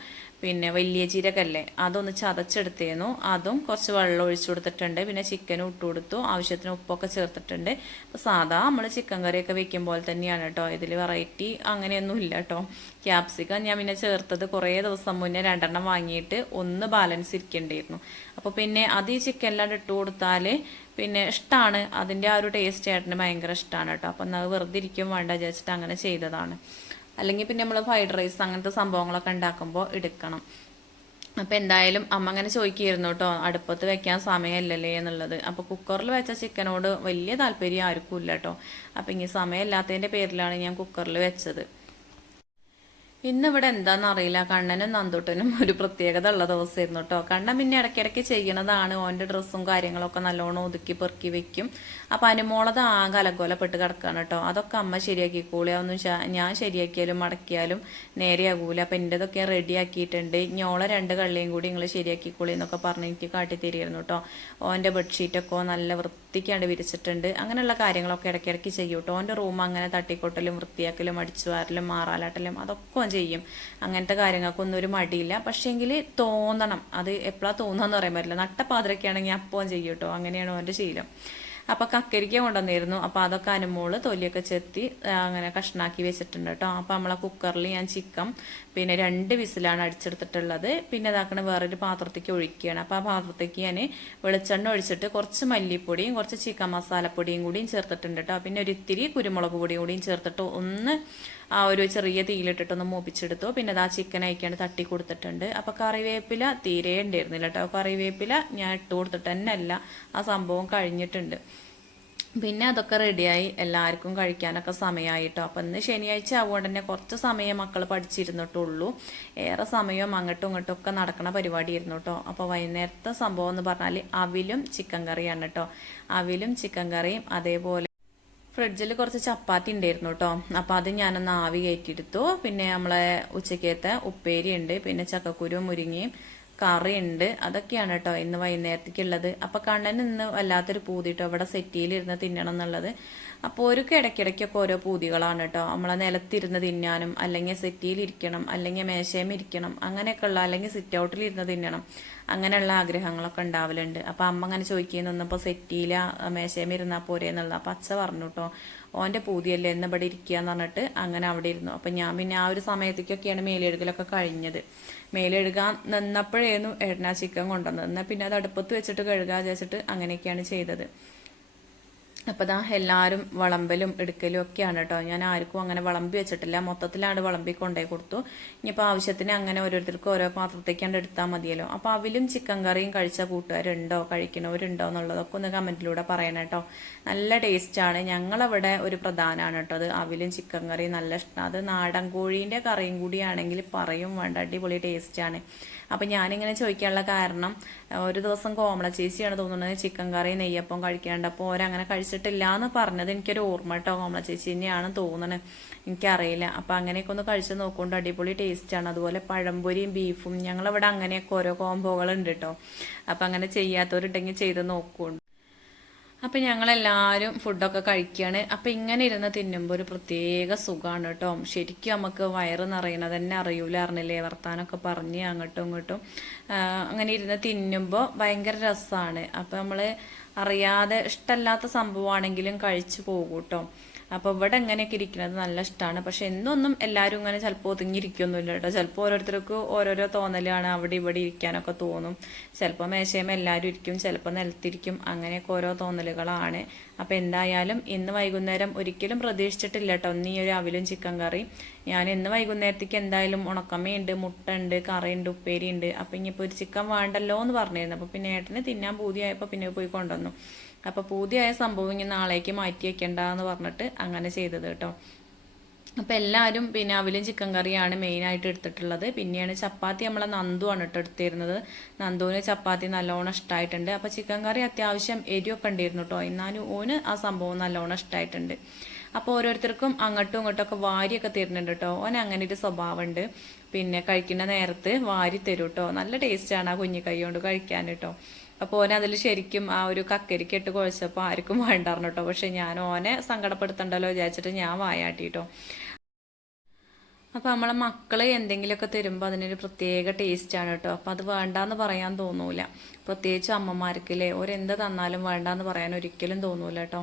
പിന്നെ വലിയ ജീരകല്ലേ അതൊന്ന് ചതച്ചെടുത്തേന്നു അതും കുറച്ച് വെള്ളം ഒഴിച്ചു കൊടുത്തിട്ടുണ്ട്. പിന്നെ ചിക്കനും ഇട്ട് കൊടുത്തു. ആവശ്യത്തിന് ഉപ്പൊക്കെ ചേർത്തിട്ടുണ്ട്. അപ്പോൾ സാധാ നമ്മൾ ചിക്കൻ കറിയൊക്കെ വെക്കും പോലെ തന്നെയാണ് കേട്ടോ ഇതിൽ വെറൈറ്റി അങ്ങനെയൊന്നും ഇല്ല കേട്ടോ. ക്യാപ്സിക്കം ഞാൻ പിന്നെ ചേർത്തത് കുറേ ദിവസം മുന്നേ രണ്ടെണ്ണം വാങ്ങിയിട്ട് ഒന്ന് ബാലൻസ് ഇരിക്കേണ്ടിയിരുന്നു. അപ്പോൾ പിന്നെ അത് ഈ ചിക്കനിലാണ് ഇട്ട് കൊടുത്താൽ പിന്നെ ഇഷ്ടമാണ് അതിന്റെ ആ ഒരു ടേസ്റ്റ് ചേട്ടന് ഭയങ്കര ഇഷ്ടമാണ് കേട്ടോ. അപ്പം അത് വെറുതെ ഇരിക്കും വേണ്ട വിചാരിച്ചിട്ട് അങ്ങനെ ചെയ്തതാണ്. അല്ലെങ്കിൽ പിന്നെ നമ്മൾ ഫ്രൈഡ് റൈസ് അങ്ങനത്തെ സംഭവങ്ങളൊക്കെ ഉണ്ടാക്കുമ്പോൾ എടുക്കണം. അപ്പോൾ എന്തായാലും അമ്മ അങ്ങനെ ചോദിക്കുകയായിരുന്നു കേട്ടോ. അടുപ്പത്ത് വെക്കാൻ സമയമില്ലല്ലേ എന്നുള്ളത്. അപ്പോൾ കുക്കറിൽ വെച്ച ചിക്കനോട് വലിയ താല്പര്യം ആർക്കും ഇല്ല കേട്ടോ. അപ്പോൾ ഇനി സമയമില്ലാത്തതിന്റെ പേരിലാണ് ഞാൻ കുക്കറിൽ വെച്ചത്. ഇന്നിവിടെ എന്താണെന്ന് അറിയില്ല. കണ്ണനും നന്ദുട്ടനും ഒരു പ്രത്യേകത ഉള്ള ദിവസമായിരുന്നു കേട്ടോ. കണ്ണൻ പിന്നെ ഇടയ്ക്കിടയ്ക്ക് ചെയ്യണതാണ്. ഓന്റെ ഡ്രസ്സും കാര്യങ്ങളൊക്കെ നല്ലോണം ഒതുക്കി പെറുക്കി വെക്കും. അപ്പം അനുമോളത് ആകെ അലങ്കോലപ്പെട്ട് കിടക്കുകയാണ് കേട്ടോ. അതൊക്കെ അമ്മ ശരിയാക്കിക്കോളി. അതൊന്നും ഞാൻ ശരിയാക്കിയാലും മടക്കിയാലും നേരെയാകൂല. അപ്പം എന്റെതൊക്കെ റെഡിയാക്കിയിട്ടുണ്ട്. ഞോളെ രണ്ട് കള്ളിയും കൂടി നിങ്ങൾ ശരിയാക്കിക്കോളി എന്നൊക്കെ പറഞ്ഞ് എനിക്ക് കാട്ടിത്തരികയായിരുന്നു കേട്ടോ. ഓന്റെ ബെഡ്ഷീറ്റൊക്കെ നല്ല വൃത്തിക്കാണ്ട് വിരിച്ചിട്ടുണ്ട്. അങ്ങനെയുള്ള കാര്യങ്ങളൊക്കെ ഇടയ്ക്കിടയ്ക്ക് ചെയ്യും കേട്ടോ. ഓന്റെ റൂം അങ്ങനെ തട്ടിക്കൊട്ടലും വൃത്തിയാക്കലും അടിച്ചു വാരലും മാറാലാട്ടലും അതൊക്കെ ചെയ്യും. അങ്ങനത്തെ കാര്യങ്ങൾക്കൊന്നും ഒരു മടിയില്ല. പക്ഷേങ്കിൽ തോന്നണം. അത് എപ്പോഴാണ് തോന്നുക പറയാൻ പറ്റില്ല. നട്ടപ്പാതിരൊക്കെയാണെങ്കിൽ അപ്പം ചെയ്യും കേട്ടോ അങ്ങനെയാണ് അവന്റെ ശീലം. അപ്പോൾ കക്കരിക്ക കൊണ്ടുവന്നിരുന്നു. അപ്പോൾ അതൊക്കെ അനുമോൾ തൊലിയൊക്കെ ചെത്തി അങ്ങനെ കഷ്ണാക്കി വെച്ചിട്ടുണ്ട് കേട്ടോ അപ്പോൾ നമ്മളെ കുക്കറിൽ ഞാൻ ചിക്കൻ പിന്നെ രണ്ട് വിസിലാണ് അടിച്ചെടുത്തിട്ടുള്ളത്. പിന്നെ ഇതാക്കണ വേറൊരു പാത്രത്തേക്ക് ഒഴിക്കുകയാണ്. അപ്പോൾ ആ പാത്രത്തേക്ക് ഞാൻ വെളിച്ചെണ്ണ ഒഴിച്ചിട്ട് കുറച്ച് മല്ലിപ്പൊടിയും കുറച്ച് ചിക്കൻ മസാലപ്പൊടിയും കൂടിയും ചേർത്തിട്ടുണ്ട് കേട്ടോ പിന്നെ ഒരു ഇത്തിരി കുരുമുളക് പൊടിയും കൂടിയും ചേർത്തിട്ട് ഒന്ന് ആ ഒരു ചെറിയ തീയിലിട്ടിട്ടൊന്ന് മൂപ്പിച്ചെടുത്തു. പിന്നെ അത് ആ ചിക്കൻ അയക്കാണ്ട് തട്ടി കൊടുത്തിട്ടുണ്ട്. അപ്പോൾ കറിവേപ്പില തീരെ ഉണ്ടായിരുന്നില്ല കേട്ടോ കറിവേപ്പില ഞാൻ ഇട്ട് കൊടുത്തിട്ട് തന്നെ അല്ല ആ സംഭവം കഴിഞ്ഞിട്ടുണ്ട്. പിന്നെ അതൊക്കെ റെഡിയായി എല്ലാവർക്കും കഴിക്കാനൊക്കെ സമയമായിട്ടോ അപ്പം ഇന്ന് ശനിയാഴ്ച ആവുകൊണ്ട് തന്നെ കുറച്ച് സമയം മക്കൾ പഠിച്ചിരുന്നിട്ടുള്ളൂ. ഏറെ സമയം അങ്ങോട്ടും ഇങ്ങോട്ടും ഒക്കെ നടക്കുന്ന പരിപാടി ആയിരുന്നു കേട്ടോ അപ്പോൾ വൈകുന്നേരത്തെ സംഭവം എന്ന് പറഞ്ഞാൽ അവിലും ചിക്കൻ കറിയാണ് കേട്ടോ അവിലും ചിക്കൻ കറിയും അതേപോലെ ഫ്രിഡ്ജിൽ കുറച്ച് ചപ്പാത്തി ഉണ്ടായിരുന്നു കേട്ടോ അപ്പോൾ അത് ഞാനൊന്ന് ആവി കയറ്റിയെടുത്തു. പിന്നെ നമ്മളെ ഉച്ചക്കത്തെ ഉപ്പേരി ഉണ്ട് പിന്നെ ചക്കക്കുരു മുരിങ്ങയും കറി ഉണ്ട് അതൊക്കെയാണ് കേട്ടോ ഇന്ന് വൈകുന്നേരത്തേക്കുള്ളത്. അപ്പോൾ കണ്ണൻ ഇന്ന് വല്ലാത്തൊരു പൂതി കേട്ടോ ഇവിടെ സെറ്റിയിലിരുന്ന് തിന്നണം എന്നുള്ളത്. അപ്പോൾ ഒരു ഇടയ്ക്കിടയ്ക്കൊക്കെ ഓരോ പൂതികളാണ് കേട്ടോ നമ്മളെ നിലത്തിരുന്ന് തിന്നാനും അല്ലെങ്കിൽ സെറ്റിയിൽ ഇരിക്കണം അല്ലെങ്കിൽ മേശയം ഇരിക്കണം അങ്ങനെയൊക്കെ ഉള്ള അല്ലെങ്കിൽ സിറ്റ് ഔട്ടിൽ ഇരുന്ന് തിന്നണം. അങ്ങനെയുള്ള ആഗ്രഹങ്ങളൊക്കെ ഉണ്ടാവലുണ്ട്. അപ്പോൾ അമ്മ അങ്ങനെ ചോദിക്കുന്നപ്പോൾ സെറ്റിയില? മേശേമ ഇരുന്നാ പോരെ? എന്നുള്ളത്. അപ്പം അച്ഛ പറഞ്ഞു കേട്ടോ ഓന്റെ പൂതിയല്ലേ എന്ന് ഇവിടെ ഇരിക്കുക എന്ന് പറഞ്ഞിട്ട് അങ്ങനെ അവിടെ ഇരുന്നു. അപ്പം ഞാൻ പിന്നെ ആ ഒരു സമയത്തേക്കൊക്കെയാണ് മേലെഴുകലൊക്കെ കഴിഞ്ഞത്. മേലെഴുകാൻ നിന്നപ്പോഴേന്നു എണ്ണ ചിക്കൻ കൊണ്ടുവന്നത്. എന്നാൽ പിന്നെ അത് അടുപ്പത്ത് വെച്ചിട്ട് കഴുകാ വെച്ചിട്ട് അങ്ങനെയൊക്കെയാണ് ചെയ്തത്. അപ്പോൾ ഇതാ എല്ലാവരും വളമ്പലും എടുക്കലും ഒക്കെയാണ് കേട്ടോ ഞാൻ ആർക്കും അങ്ങനെ വളമ്പി വെച്ചിട്ടില്ല. മൊത്തത്തിലാണ് വളമ്പി കൊണ്ടുപോയി കൊടുത്തു. ഇനിയിപ്പോൾ ആവശ്യത്തിന് അങ്ങനെ ഓരോരുത്തർക്കും ഓരോ പാത്രത്തേക്കാണ്ട് എടുത്താൽ മതിയല്ലോ. അപ്പോൾ അവിലും ചിക്കൻ കറിയും കഴിച്ച കൂട്ടുകാരുണ്ടോ? കഴിക്കണവരുണ്ടോ എന്നുള്ളതൊക്കെ ഒന്ന് കമന്റിലൂടെ പറയണം കേട്ടോ നല്ല ടേസ്റ്റാണ് ഞങ്ങളവിടെ ഒരു പ്രധാനമാണ് കേട്ടോ അത് അവിലും ചിക്കൻ കറിയും നല്ല ഇഷ്ടമാണ് അത് നാടൻ കോഴീന്റെ കറിയും കൂടിയാണെങ്കിൽ പറയും വേണ്ട. അടിപൊളി ടേസ്റ്റാണ് അപ്പം ഞാനിങ്ങനെ ചോദിക്കാനുള്ള കാരണം ഒരു ദിവസം കോമള ചേച്ചിയാണ് തോന്നുന്നത് ചിക്കൻ കറി നെയ്യപ്പം കഴിക്കാണ്ട്. അപ്പോൾ ഓരങ്ങനെ കഴിച്ചിട്ടില്ല എന്ന് പറഞ്ഞത് എനിക്കൊരു ഓർമ്മ കേട്ടോ കോമള ചേച്ചി തന്നെയാണ് തോന്നുന്നത് എനിക്കറിയില്ല. അപ്പം അങ്ങനെയൊക്കെ ഒന്ന് കഴിച്ച് നോക്കുകൊണ്ട് അടിപൊളി ടേസ്റ്റാണ് അതുപോലെ പഴംപൊരിയും ബീഫും ഞങ്ങളിവിടെ അങ്ങനെയൊക്കെ ഓരോ കോംബോകൾ ഉണ്ട് കേട്ടോ. അപ്പം അങ്ങനെ ചെയ്യാത്തവരുണ്ടെങ്കിൽ ചെയ്ത് നോക്കുന്നുണ്ട് അപ്പം ഞങ്ങളെല്ലാവരും ഫുഡൊക്കെ കഴിക്കുകയാണ് അപ്പം ഇങ്ങനെ ഇരുന്ന് തിന്നുമ്പോൾ ഒരു പ്രത്യേക സുഖമാണ് കേട്ടോ ശരിക്കും നമുക്ക് വയറ് നിറയണത് തന്നെ അറിയൂല അറിഞ്ഞില്ലേ? വർത്താനൊക്കെ പറഞ്ഞ് അങ്ങോട്ടും ഇങ്ങോട്ടും. അങ്ങനെ ഇരുന്ന് തിന്നുമ്പോൾ ഭയങ്കര രസമാണ് അപ്പം നമ്മൾ അറിയാതെ ഇഷ്ടമല്ലാത്ത സംഭവമാണെങ്കിലും കഴിച്ചു പോകും കേട്ടോ അപ്പോൾ ഇവിടെ എങ്ങനെയൊക്കെ ഇരിക്കുന്നത് നല്ല ഇഷ്ടമാണ് പക്ഷെ എന്നൊന്നും എല്ലാവരും ഇങ്ങനെ ചിലപ്പോൾ ഒതുങ്ങിയിരിക്കൊന്നുമില്ല കേട്ടോ. ചിലപ്പോൾ ഓരോരുത്തർക്ക് ഓരോരോ തോന്നലാണ് അവിടെ ഇവിടെ ഇരിക്കാനൊക്കെ തോന്നും. ചിലപ്പോൾ മേശയും എല്ലാവരും ഇരിക്കും ചിലപ്പോൾ നിലത്തിരിക്കും. അങ്ങനെയൊക്കെ ഓരോ തോന്നലുകളാണ്. അപ്പോൾ എന്തായാലും ഇന്ന് വൈകുന്നേരം ഒരിക്കലും പ്രതീക്ഷിച്ചിട്ടില്ല കേട്ടോ. ഇന്ന് ഈ ഒരു അവിലും ചിക്കൻ കറി. ഞാൻ ഇന്ന് വൈകുന്നേരത്തേക്ക് എന്തായാലും ഉണക്കമ്മയുണ്ട് മുട്ട ഉണ്ട് കറിയുണ്ട് ഉപ്പേരി ഉണ്ട് അപ്പോൾ ഇനിയിപ്പോൾ ഒരു ചിക്കൻ വേണ്ടല്ലോ എന്ന് പറഞ്ഞിരുന്നു. അപ്പോൾ പിന്നെ ഏട്ടന് തിന്നാൻ പൂതിയായപ്പോൾ പിന്നെ പോയി കൊണ്ടുവന്നു. അപ്പോൾ പൂതിയായ സംഭവം ഇനി നാളേക്ക് മാറ്റി വെക്കണ്ട എന്ന് പറഞ്ഞിട്ട് അങ്ങനെ ചെയ്തത് കേട്ടോ. അപ്പോൾ എല്ലാവരും പിന്നെ അവിലും ചിക്കൻ കറിയാണ് മെയിനായിട്ട് എടുത്തിട്ടുള്ളത്. പിന്നെയാണ് ചപ്പാത്തി നമ്മളെ നന്ദുവാണ് ഇട്ട് എടുത്തിരുന്നത്. നന്ദുവിന് ചപ്പാത്തി നല്ലോണം ഇഷ്ടമായിട്ടുണ്ട് അപ്പോൾ ചിക്കൻ കറി അത്യാവശ്യം എരിവൊക്കെ ഉണ്ടായിരുന്നു കേട്ടോ. എന്നാലും ഓന് ആ സംഭവം നല്ലോണം ഇഷ്ടമായിട്ടുണ്ട് അപ്പോൾ ഓരോരുത്തർക്കും അങ്ങോട്ടും ഇങ്ങോട്ടും ഒക്കെ വാരിയൊക്കെ തരുന്നുണ്ട് കേട്ടോ. ഓൻ അങ്ങനെ ഒരു സ്വഭാവമുണ്ട്. പിന്നെ കഴിക്കുന്ന നേരത്ത് വാരി തരും കേട്ടോ. നല്ല ടേസ്റ്റാണ് ആ കുഞ്ഞു കൈ കൊണ്ട് കഴിക്കാൻ കേട്ടോ. അപ്പോൾ ഓനെ അതിൽ ശരിക്കും ആ ഒരു കക്കരിക്കിട്ട് കുഴച്ചപ്പോൾ ആർക്കും വേണ്ടായിരുന്നു കേട്ടോ പക്ഷെ ഞാൻ ഓനെ സങ്കടപ്പെടുത്തണ്ടല്ലോ വിചാരിച്ചിട്ട് ഞാൻ വായാട്ടിട്ടോ. അപ്പോൾ നമ്മളെ മക്കൾ എന്തെങ്കിലുമൊക്കെ തരുമ്പോൾ അതിനൊരു പ്രത്യേക ടേസ്റ്റാണ് കേട്ടോ അപ്പോൾ അത് വേണ്ടാന്ന് പറയാൻ തോന്നൂല. പ്രത്യേകിച്ച് അമ്മമാർക്കില്ലേ ഓരെന്ത് തന്നാലും വേണ്ടാന്ന് പറയാൻ ഒരിക്കലും തോന്നൂല കേട്ടോ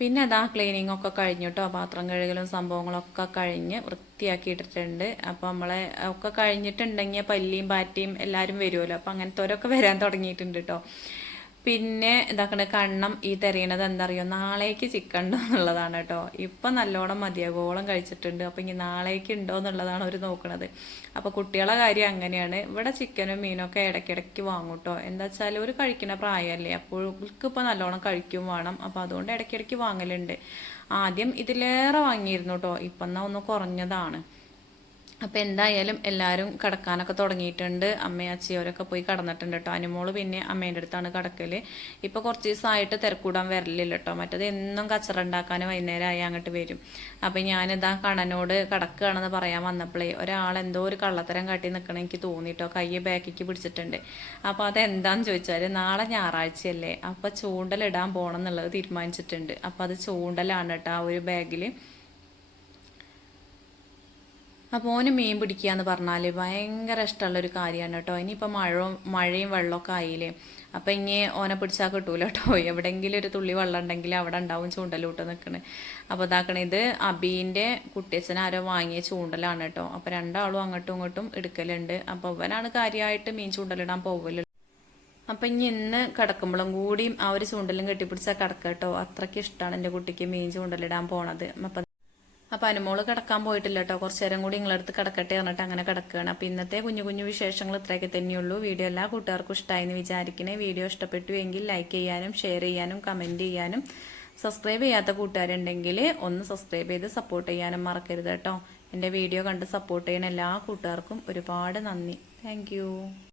പിന്നെ അതാ ക്ലീനിങ് ഒക്കെ കഴിഞ്ഞു കേട്ടോ പാത്രം കഴുകലും സംഭവങ്ങളൊക്കെ കഴിഞ്ഞ് വൃത്തിയാക്കിയിട്ടിട്ടുണ്ട്. അപ്പോൾ നമ്മളെ ഒക്കെ കഴിഞ്ഞിട്ടുണ്ടെങ്കിൽ പല്ലിയും പാറ്റിയും എല്ലാവരും വരുമല്ലോ. അപ്പോൾ അങ്ങനത്തെ വരാൻ തുടങ്ങിയിട്ടുണ്ട് കേട്ടോ പിന്നെ ഇതാക്കണ കണ്ണം ഈ തെരയണത് എന്താ അറിയോ നാളേക്ക് ചിക്കൻ ഉണ്ടോ എന്നുള്ളതാണ് കേട്ടോ. ഇപ്പൊ നല്ലോണം മതിയാകോളം കഴിച്ചിട്ടുണ്ട്. അപ്പൊ ഇനി നാളേക്ക് ഉണ്ടോ എന്നുള്ളതാണ് അവർ നോക്കണത്. അപ്പൊ കുട്ടികളെ കാര്യം അങ്ങനെയാണ്. ഇവിടെ ചിക്കനും മീനും ഒക്കെ ഇടയ്ക്കിടയ്ക്ക് വാങ്ങും കേട്ടോ. എന്താ വെച്ചാൽ ഒരു കഴിക്കുന്ന പ്രായമല്ലേ? അപ്പോൾ ഇപ്പൊ നല്ലോണം കഴിക്കും വേണം. അപ്പൊ അതുകൊണ്ട് ഇടയ്ക്കിടയ്ക്ക് വാങ്ങലുണ്ട്. ആദ്യം ഇതിലേറെ വാങ്ങിയിരുന്നു കേട്ടോ. ഇപ്പൊ എന്നാ ഒന്ന് കുറഞ്ഞതാണ്. അപ്പോൾ എന്തായാലും എല്ലാവരും കടക്കാനൊക്കെ തുടങ്ങിയിട്ടുണ്ട്. അമ്മയും അച്ഛയോരൊക്കെ പോയി കടന്നിട്ടുണ്ട് കേട്ടോ അനുമോൾ പിന്നെ അമ്മേന്റെ അടുത്താണ് കിടക്കൽ ഇപ്പോൾ കുറച്ച് ദിവസമായിട്ട് തിരക്കൂടാൻ വരലില്ല കേട്ടോ മറ്റത് എന്നും കച്ചറ ഉണ്ടാക്കാൻ വൈകുന്നേരമായി അങ്ങോട്ട് വരും. അപ്പോൾ ഞാനിതാ കണനോട് കിടക്കുകയാണെന്ന് പറയാൻ വന്നപ്പോഴേ ഒരാൾ എന്തോ ഒരു കള്ളത്തരം കാട്ടി നിൽക്കണം എനിക്ക് തോന്നിയിട്ടോ കയ്യെ ബാക്കിക്ക് പിടിച്ചിട്ടുണ്ട്. അപ്പോൾ അതെന്താന്ന് ചോദിച്ചാൽ നാളെ ഞായറാഴ്ചയല്ലേ. അപ്പോൾ ചൂണ്ടലിടാൻ പോകണം എന്നുള്ളത് തീരുമാനിച്ചിട്ടുണ്ട്. അപ്പോൾ അത് ചൂണ്ടലാണ് കേട്ടോ ആ ഒരു ബാഗിൽ അപ്പോൾ ഓന് മീൻ പിടിക്കുക എന്ന് പറഞ്ഞാൽ ഭയങ്കര ഇഷ്ടമുള്ളൊരു കാര്യമാണ് കേട്ടോ. ഇനിയിപ്പോൾ മഴ മഴയും വെള്ളമൊക്കെ ആയില്ലേ അപ്പം ഇനി ഓനെ പിടിച്ചാൽ കിട്ടൂല കേട്ടോ. എവിടെയെങ്കിലും ഒരു തുള്ളി വെള്ളം ഉണ്ടെങ്കിൽ അവിടെ ഉണ്ടാവും ചൂണ്ടലൂട്ട് നിൽക്കണേ അപ്പോൾ ഇതാക്കണേ ഇത് അബീന്റെ കുട്ടിയച്ഛൻ ആരോ വാങ്ങിയ ചൂണ്ടലാണ് കേട്ടോ. അപ്പോൾ രണ്ടാളും അങ്ങോട്ടും ഇങ്ങോട്ടും എടുക്കലുണ്ട്. അപ്പോൾ അവനാണ് കാര്യമായിട്ട് മീൻ ചൂണ്ടലിടാൻ പോകലുള്ളൂ അപ്പം ഇനി ഇന്ന് കിടക്കുമ്പോഴും കൂടിയും ആ ഒരു ചൂണ്ടലും കെട്ടിപ്പിടിച്ചാൽ കിടക്കുക കേട്ടോ. അത്രയ്ക്ക് ഇഷ്ടമാണ് എന്റെ കുട്ടിക്ക് മീൻ ചൂണ്ടലിടാൻ പോണത്. അപ്പം അപ്പൊ അനുമോൾ കിടക്കാൻ പോയിട്ടില്ല കേട്ടോ കുറച്ചു നേരം കൂടി നിങ്ങളടുത്ത് കിടക്കട്ടെ പറഞ്ഞിട്ട് അങ്ങനെ കിടക്കുകയാണ്. അപ്പൊ ഇന്നത്തെ കുഞ്ഞു കുഞ്ഞു വിശേഷങ്ങൾ ഇത്രയൊക്കെ തന്നെയുള്ളൂ. വീഡിയോ എല്ലാ കൂട്ടുകാർക്കും ഇഷ്ടമായി എന്ന് വിചാരിക്കണേ. വീഡിയോ ഇഷ്ടപ്പെട്ടു എങ്കിൽ ലൈക്ക് ചെയ്യാനും ഷെയർ ചെയ്യാനും കമന്റ് ചെയ്യാനും സബ്സ്ക്രൈബ് ചെയ്യാത്ത കൂട്ടുകാരുണ്ടെങ്കിൽ ഒന്ന് സബ്സ്ക്രൈബ് ചെയ്ത് സപ്പോർട്ട് ചെയ്യാനും മറക്കരുത് കേട്ടോ. എന്റെ വീഡിയോ കണ്ട് സപ്പോർട്ട് ചെയ്യുന്ന എല്ലാ കൂട്ടുകാർക്കും ഒരുപാട് നന്ദി. താങ്ക്